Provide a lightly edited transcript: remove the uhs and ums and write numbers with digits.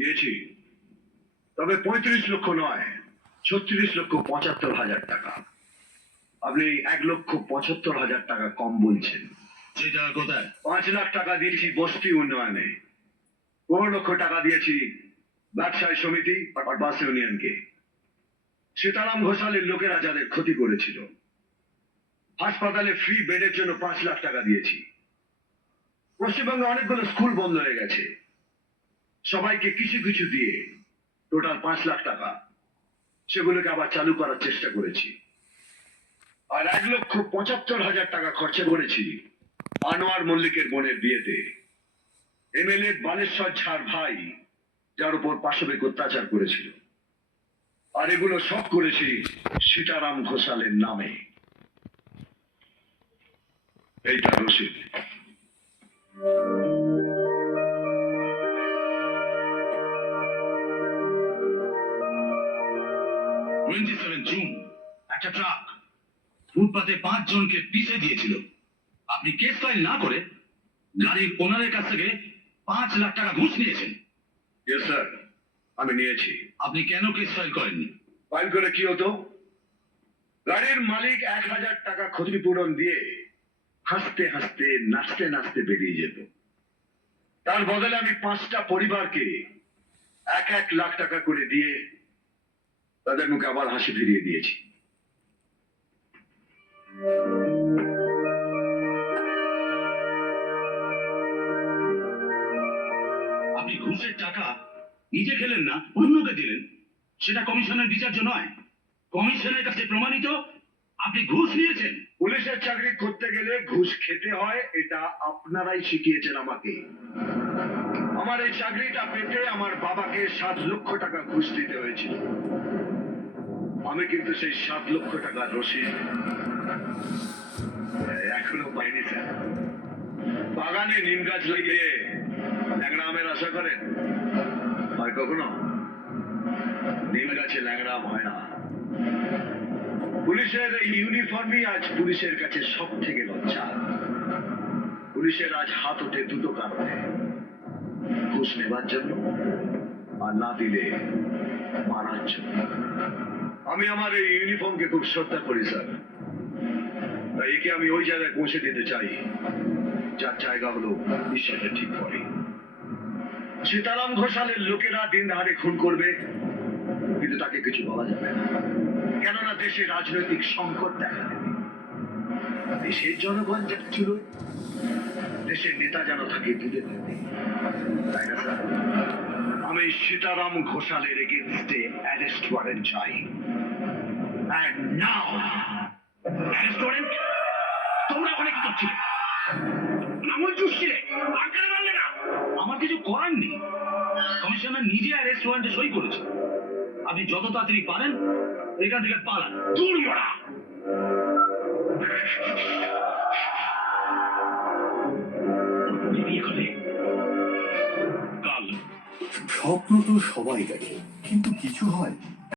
দিয়েছি, তবে 35 লক্ষ নয়, 36,75,000 টাকা। আপনি 1,75,000 টাকা কম বলছেন। সেটা কোথায়? 5 লাখ টাকা দিয়েছি বস্তি উন্নয়নে, 15 লক্ষ টাকা দিয়েছি ব্যবসায়ী সমিতি আর বাস ইউনিয়নকে। সীতারাম ঘোষালের লোকেরা যাদের ক্ষতি করেছিল, হাসপাতালে ফ্রি বেডের জন্য 5 লাখ টাকা দিয়েছি। পশ্চিমবঙ্গে অনেকগুলো স্কুল বন্ধ হয়ে গেছে, সবাইকে কিছু কিছু দিয়ে টোটাল 5 লাখ টাকা সেগুলোকে আবার চালু করার চেষ্টা করেছি। আর 1,75,000 টাকা খরচা করেছি আনোয়ার মল্লিকের বোনের বিয়েতে। এমএলএ বালেশ্বর ঝাড় ভাই, যার উপর পাশবিক অত্যাচার করেছিল। আর এগুলো সব করেছি সীতারাম ঘোষালের নামে। এইটা রসিদ। জুন একটা ট্রাক ফুটপাতে 5 জনকে পিষে দিয়েছিল। আপনি কেস ফাইল না করে গাড়ির ওনারের কাছ থেকে 5 লাখ টাকা ঘুষ নিয়েছেন। ইয়েস স্যার, আমি নিয়েছি। আপনি কেন কেস ফাইল করেননি? ফাইল করে কি হতো? গাড়ির মালিক 1,000 টাকা ক্ষতিপূরণ দিয়ে হাসতে হাসতে নাচতে নাচতে বেরিয়ে যেত। তার বদলে আমি 5টা পরিবারকে 1 লাখ টাকা করে দিয়ে তাদের মুখে আবার হাসি ফিরিয়ে দিয়েছি। আপনি ঘুষের টাকা নিজে খেলেন না, অন্যকে দিলেন। সেটা কমিশনের বিচার্য নয়। কমিশনের কাছে প্রমাণিত আপনি ঘুষ নিয়েছেন। পুলিশের চাকরি করতে গেলে ঘুষ খেতে হয়, এটা আপনারাই শিখিয়েছেন আমাকে। আমার এই চাকরিটা পেতে আমার বাবাকে 7 লক্ষ টাকা ঘুষ দিতে হয়েছিল। আমি কিন্তু সেই 7 লক্ষ টাকার রসিদ এখনো পাইনি স্যার। বাগানে নিম গাছ লাগিয়ে ল্যাংড়া আমের আশা করেন? হয় কখনো? নিম গাছে ল্যাংড়া আম হয় না। পুলিশের এই ইউনিফর্মই আজ পুলিশের কাছে সব থেকে লজ্জা। পুলিশের আজ হাত ওঠে দুটো কারণে: ঘুষ নেবার জন্য আর না দিলে মারার জন্য। আমি আমার এই ইউনিফর্মকে খুব শ্রদ্ধা করি স্যার, তাই একে আমি ওই জায়গায় পৌঁছে দিতে চাই যার জায়গা হলো ঈশ্বরের ঠিক পরে। সীতারাম ঘোষালের লোকেরা দিন ধারে খুন করবে, কিন্তু তাকে কিছু বলা যাবে না, কেননা দেশে রাজনৈতিক সংকট দেখা দেবে। দেশের জনগণ যেন চুলোয়, দেশের নেতা যেন থাকে দুধে ভাতে, তাই না স্যার? আমি সীতারাম ঘোষালের এগেইনস্টে অ্যারেস্ট ওয়ারেন্ট চাই। And now, arrest warrant? তোমরা ওখানে কি করছিলে? আঙুল চুষছিলে, আঁকড়ে মারলে না। আমার কিছু করার নেই। কমিশনার নিজে অ্যারেস্ট ওয়ারেন্টে সই করেছে। আপনি যত তাড়াতাড়ি পারেন এখান থেকে পালান। দূর মরা! বিয়ে করবে কাল। স্বপ্ন তো সবাই দেখে, কিন্তু কিছু হয়